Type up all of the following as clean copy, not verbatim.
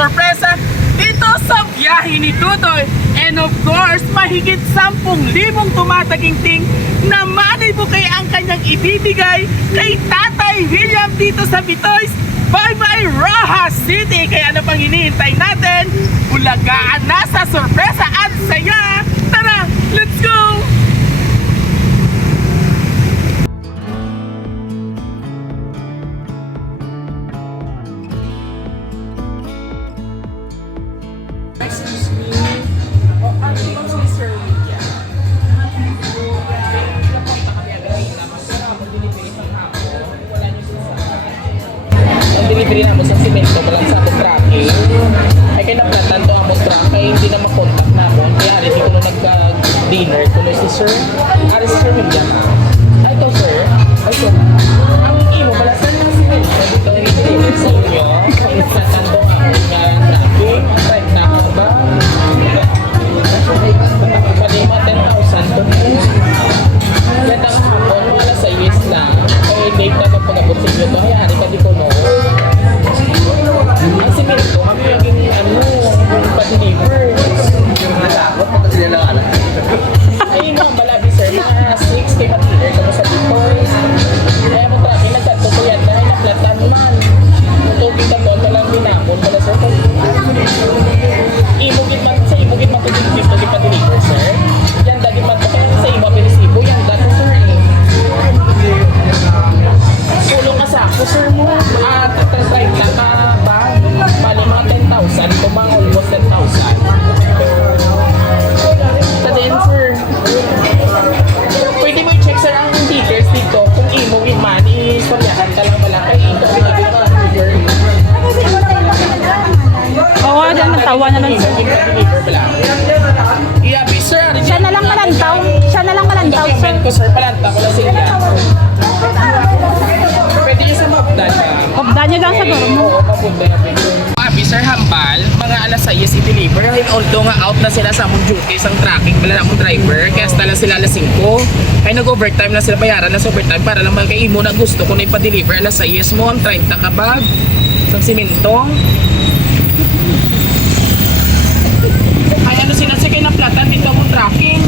sorpresa dito sa biyahe ni Tutoy. And of course, mahigit 10,000 tumataginting na money bouquet ang kanyang ibibigay kay Tatay William dito sa Bitoys. Bye-bye Rojas City! Kaya ano pang hinihintay natin? Bulagaan na sa sorpresa at saya! Tara, let's go! Excuse me. Oh, excuse me, Sir William. Ang delivery namin sa simento, walang sa atong tracking. Ay kaya naplatan to among track, kaya hindi na makontak na mo. Kaya hindi ko na nag-dinner. Tuloy si Sir. Ari si Sir William. Ay ito, Sir. Ay ito. Ang imo, balasan ng simento. Dito yung delivery sa inyo. Naplatan to among tracking. Right na ako ba? Palima 10,000 to. Yan ang hapon, wala sa US na. Kaya date na magpagabot sa inyo to. Kaya ari ka di ko no. Ang simento, kami yung pa-deliver. Ay, mga balabi sir, mga 6K pa-deliver kami sa Bitoys. Kaya mo tracking, nagkanto ko yan dahil naplatan man. Tubig na doon, walang binapon, wala sir. Imugit man sa imugit man ito dito, di pa-deliver sir. Yan dagi man ito, kaya sa iba pinisibo, yan dati sir eh. Sulong ka sa ako sir mo, at try lang ka ba? Bali mga 10,000, ito mga almost 10,000. Sa din sir, pwede mo i-check sir ang details dito. Kung imo with money, istoryahan ka lang wala kay ito. Oo, dyan natawa na lang sir. Iyabi sir, Siya na lang malantaw. Siya na lang malantaw sir. document ko sir, palanta ko lang sa inyo. Pwede nyo sa mabdan ka. Obda nyo lang sa garo mo. Oo, mapunta na pwede. Abi sir, hambal, mga alas 6 i-deliver. Although nga out na sila sa among duties ang tracking, wala na akong driver. Kaya hasta lang sila alas 5. Kaya nag-overtime na sila, bayaran na sa overtime para lang magkay imo na gusto ko na ipa-deliver. Alas 6 mo, ang 30 ka bag. Sa simento. Ay ano sinasikay na platan dito akong tracking.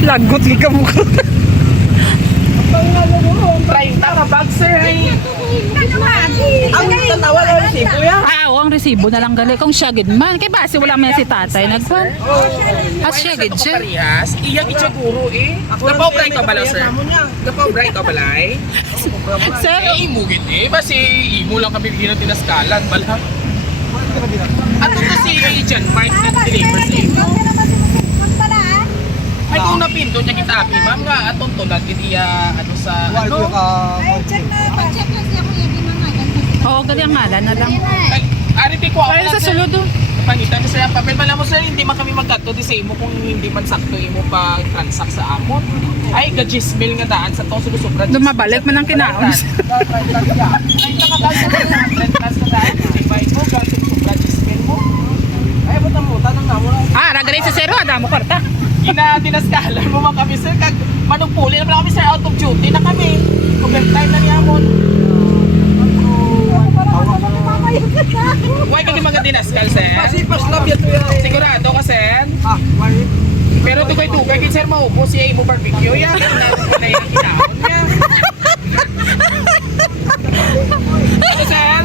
Lagot ka mukha. 30 ka bag sir. Ay. Ang tanawa ng resibo yan. Ah, ang resibo na lang gali. Kung siya gid man. Kay base wala man si tatay. Nagpan. As siya gid siya. Parehas, iyang itsaguro eh. Gapaw bray ka bala sir. Gapaw bray ka balay. Sir, Eh, imo gid eh. Basi imo lang kami bigyan ng tinaskalan bala. Ato to si Jan Mark na deliver sa imo. Ay kung napindot niya kita api ma'am nga atong tunag gid iya ano sa ano. oo, gali ang ngalan na lang. Ay, ari ti ko Ay, sa sulod do. Pangitan ni sir ang papel bala mo sir hindi man kami magkadto di sa imo kung hindi man sakto imo pa transact sa amon. Ay ga 10,000 nga daan sa tong sobra. Dumabalik man ang kinaon. Ay nakakaya na sa daan. Di ba ito ga sobra 10,000 mo? Ay buta-buta nang namo. Ah, ragari sa zero. Ada mo kwarta. Tinaskalan mo man kami sir kag manugpuli na kami sir out of duty na kami. Overtime na niyamon. Why kagi mga dinaskal sir? Kasi paslab yan to yan. Sigurado ka sir? Why? Pero tugay-tugay gid sir maupo siya imo barbecue yan. Na yung kinaon niya. Ano sir?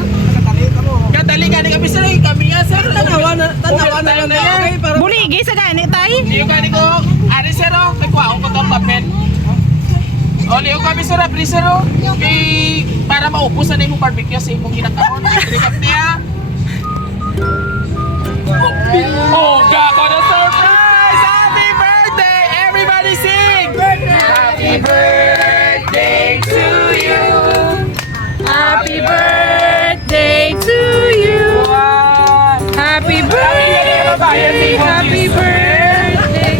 Kadali ka kami sir, kami nga sir. Tanawa na lang na okay para Buligi sa gani tay. Liyo ka ko, ari sir oh, kay kuwaon ko tong papel. O liyo kami sir, abri sir oh. Kay para maupusan na imong barbecue sa imong ginakaon. Trikap niya. Oh, gago na surprise! Happy birthday! Everybody sing! Happy birthday to you! Happy birthday to you. Happy birthday. Happy birthday.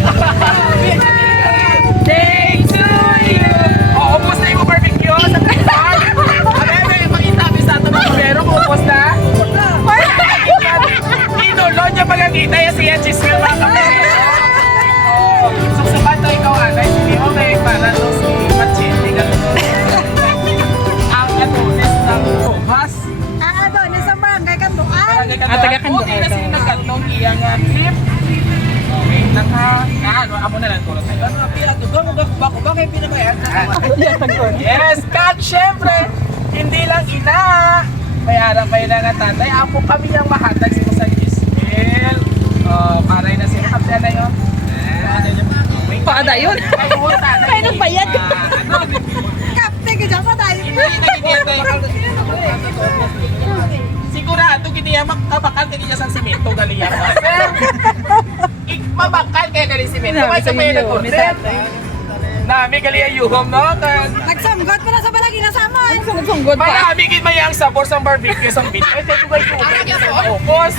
Day to you! Oo, upos na yung barbecue sa Christmas. Abebe, makita sa ito ng pero upos na. Inulo niya pagkakita yung siya chismil mga kapero. Susukan to ikaw anay. Sige, okay, para to si Machete. Okay na sila nagkantong iyang clip. Okay lang ha. Amo na lang ko tayo. Ano pila to? Gamu gakubako ba kay pinabayad? Yes, kag syempre, hindi lang ina. May harap kayo na nga tatay. Ako kami ang mahatag sa San Ismael. Para na sila kapya na yun. Paada yun. Kaya nang bayad. Kapte ka dyan pa tayo. Sigurado kiniya makabakal kaya niya sa simento galiya pa. Mabakal kaya gali simento. Kaya sa may nag-order. Nami galiya yuhom no. Nagsamgot pa na sa balagi na samon. Sunggod pa. Marami kit may ang sabor sa barbecue sa bit. Ay, tayo ba yung opos?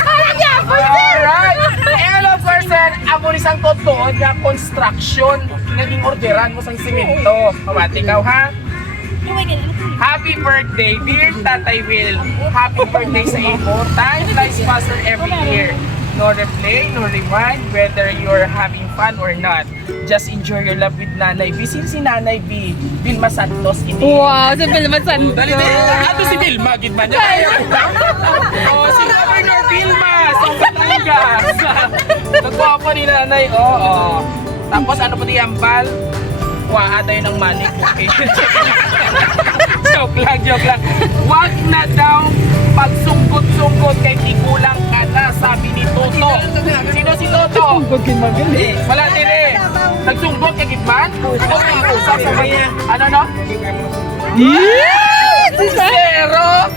Alright! And of course, amo ni sang totoo nga construction naging orderan mo sang simento. Mawati ikaw ha? Happy birthday, dear Tatay Will. Happy birthday sa imo. Time flies faster every year. No replay, no rewind, whether you're having fun or not. Just enjoy your love with Nanay B. Sino si Nanay B? Vilma Santos. Wow, sa Vilma Santos. Dali. Ato si Vilma, gid man niya. Si Governor Vilma sa Batangas. Nagwapa ni Nanay, oo. Tapos ano pa di ambal? Waa tayo ng manik. Okay. Joke lang. Wag na daw pagsungkot-sungkot kay di kulang ka na, sabi ni Toto. Sino si Toto? Wala din eh. Nagsungkot kay Gitman? Usap sa may, ano no? Zero!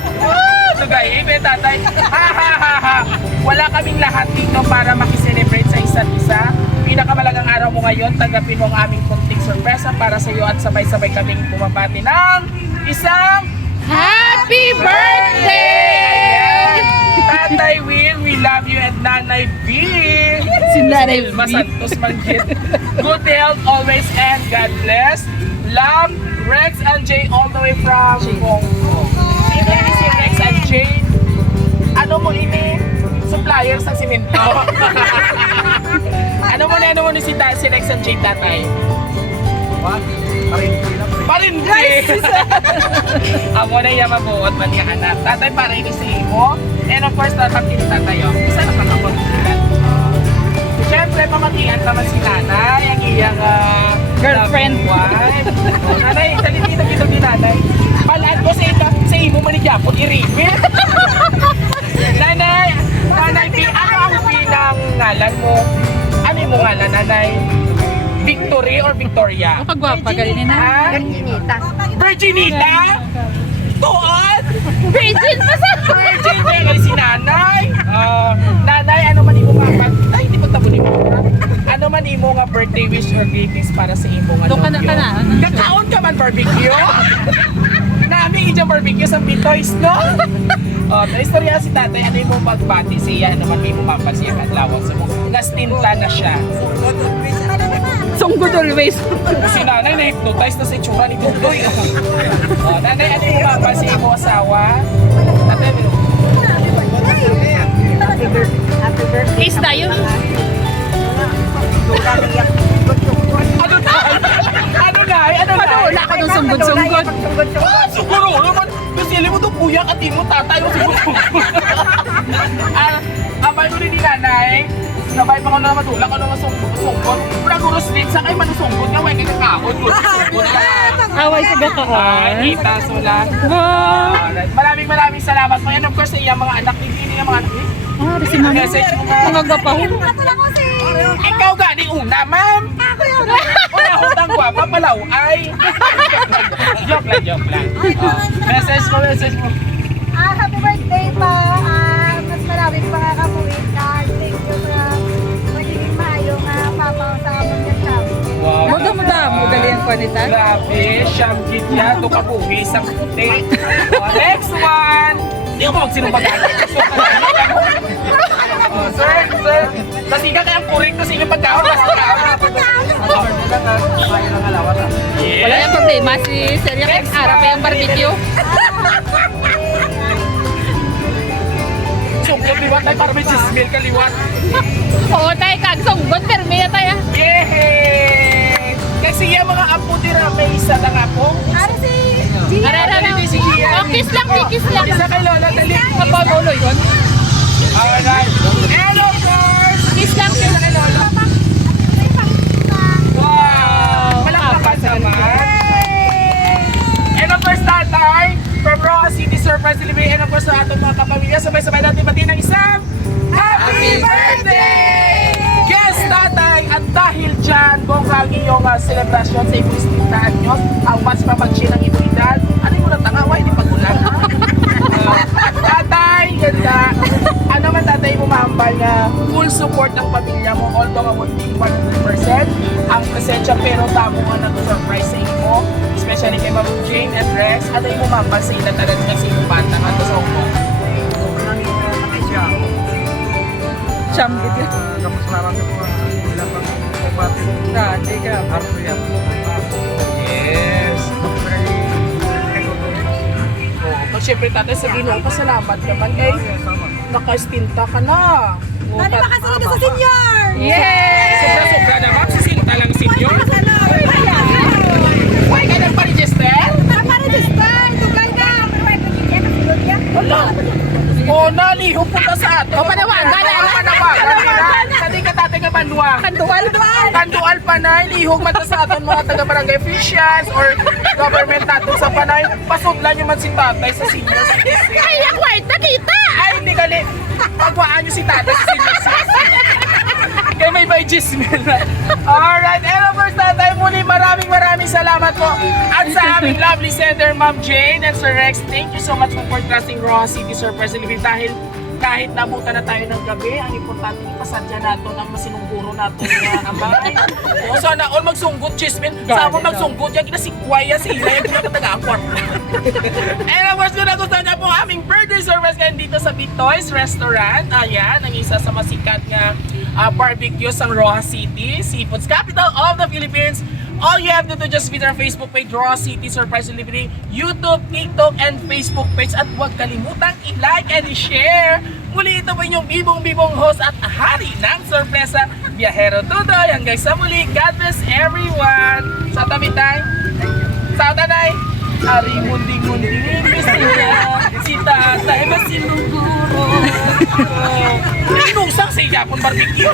Lugay, ibe tatay. Ha. Wala kaming lahat dito para makiselebrate sa isa't isa. Pinakamalagang araw mo ngayon, tanggapin mo ang aming kunting sorpresa para sa iyo at sabay-sabay kaming bumabati ng isang Happy birthday! Tatay Will, we love you, and Nanay B. Si Nanay B. Vilma Santos Manggit. Good health always and God bless. Love, Rex and Jay all the way from Hong Kong. Sino ni si Rex and Jay? Ano mo ini? Supplier sa simento. Ano mo ni si Rex and Jay, tatay? What? Parindi! Amo na iya mabuot man niya anak. Tatay para ini si Imo. And of course, tatang kini tatay o. Isa na pagkakulitan. Siyempre, pamatian naman si nanay. Ang iyang Girlfriend. wife. Nanay, taliti na kita ni nanay. Palaan ko sa Imo manigyapon, i-reveal. Nanay, ano ang pinangalan mo? Ano yung ngalan, nanay? Victory or Victoria? Pagwapa galing na. Ha? Virginita? Tuon? Virgin pa sa... Virgin ba si nanay? Nanay, ano man imo nga ay, hindi mo tabo ni mo. Ano man imo nga birthday wish or greetings para sa imo nga Doon ka na. Kakaon ka man barbecue? Nami ija barbecue sa Pitoys, no? Istorya si tatay, ano yung magbati siya, ano man may mapapal siya at lawang sa mo. Nastinta na siya. Sunggod always. Si nanay na-hypnotize na sa itsura ni Dudoy. Nanay, ano yung mapapal siya mo asawa? Tatay, Kiss tayo. Ano na? Wala ka nung sunggod-sunggod. Siguro naman, kasi mo itong kuya at mo tatay mo siguro. Abay mo rin ni nanay, sabay pa ko na matulak, ano nga sungkot. Pura-guros din, sa kayo manusungkot nga, huwag kakahod. Away sa gakaan. Kita, sulat. Wow. Maraming salamat po. And of course, sa iyang mga anak, hindi niya mga anak. Si mama. Message mo. Mga gapahon. Ikaw gani una, ma'am. Una hutang gwapa palaw ay. Joke lang. Message mo. Happy birthday pa. Mas maraming pakakabuhin ka. Thank you sa magiging maayong papa sa among kasama. Wow. Mo galing ko nita. Grabe, siyang gitya, tukabuhi sa puti. Next one. Hindi ko magsinubagan. Sir. Nasiga kaya ang kurik na sige pagkaon. Yes. Wala yung problema. Si Serya kaya harap yung barbecue. Sungkot liwat tayo para may chismil kaliwat. Oo tayo kag sunggod. Pero may tayo. Yehey! Kasi yung mga apo tira may isa lang apo. Ano si Dali si Gia. Oh, kiss lang. Isa kay Lola, dali. Pagpagolo yun. Alright. bongga ang iyong celebration sa ipustintahan nyo. Ang mas papag-share ng iyong edad. Ano yung muna tanga? Why, di pagulan ha? Tatay, ganda. Ano man tatay mo mahambal na full support ng pamilya mo, although nga hindi 100% ang presensya, pero tamo nga nag-surprise sa inyo, especially kay Ma'am Jane and Rex. Ano yung mahambal sa ila talaga kasi yung bata nga to sa umo? Chambit yan. Tapos marami po ilang pagpapit. Dati ka, harap yan. Yes. Pag syempre tatay, sabihin mo, pasalamat naman eh. Naka-stinta ka na. Dali makasunod ka sa senior! Yes! Sobra-sobra naman, sisinta lang senior. Why ka nagpa-register? Nakaregister! Tugay na! Wala. O, nalihog po ka sa ato. O, panawagan na. Panawagan nila. Sadi ka tatay ka banwa. Kandual panay, lihog man ta sa aton mga taga-barangay officials or government natin sa panay. Pasudlan nyo man si tatay sa senior citizen. Ay, ang white, nakita! Ay, hindi gali. Pagwaan nyo si tatay sa senior citizen. Kaya may by Gismel na. Alright, and of course tatay, muli maraming salamat po. At sa aming lovely sender, Ma'am Jane and Sir Rex, thank you so much for trusting Roa City Surprise Delivery dahil kahit nabutan na tayo ng gabi, ang importante ipasadya natin ang masinungguro natin na amay. O sana all magsunggot, Gismel. Sa ako magsunggot, yan kinasikwaya sila, yung kinakataga-akwat. And of course, kung nagustuhan niya po ang aming birthday service ngayon dito sa Bitoy's Restaurant. Ayan, ang isa sa masikat nga barbecue sa Roa City, Seafood's capital of the Philippines. All you have to do just visit our Facebook page, Roa City Surprise Delivery, YouTube, TikTok, and Facebook page. At huwag kalimutang i-like and i-share. Muli ito po inyong bibong-bibong host at hari ng sorpresa, Biyahero Tudoy. Hanggang sa muli, God bless everyone. Sa tabi tayo. Sa tanay. Ari munding-munding Christina, si tatay masinuguro. Inusang sa Japon barbecue.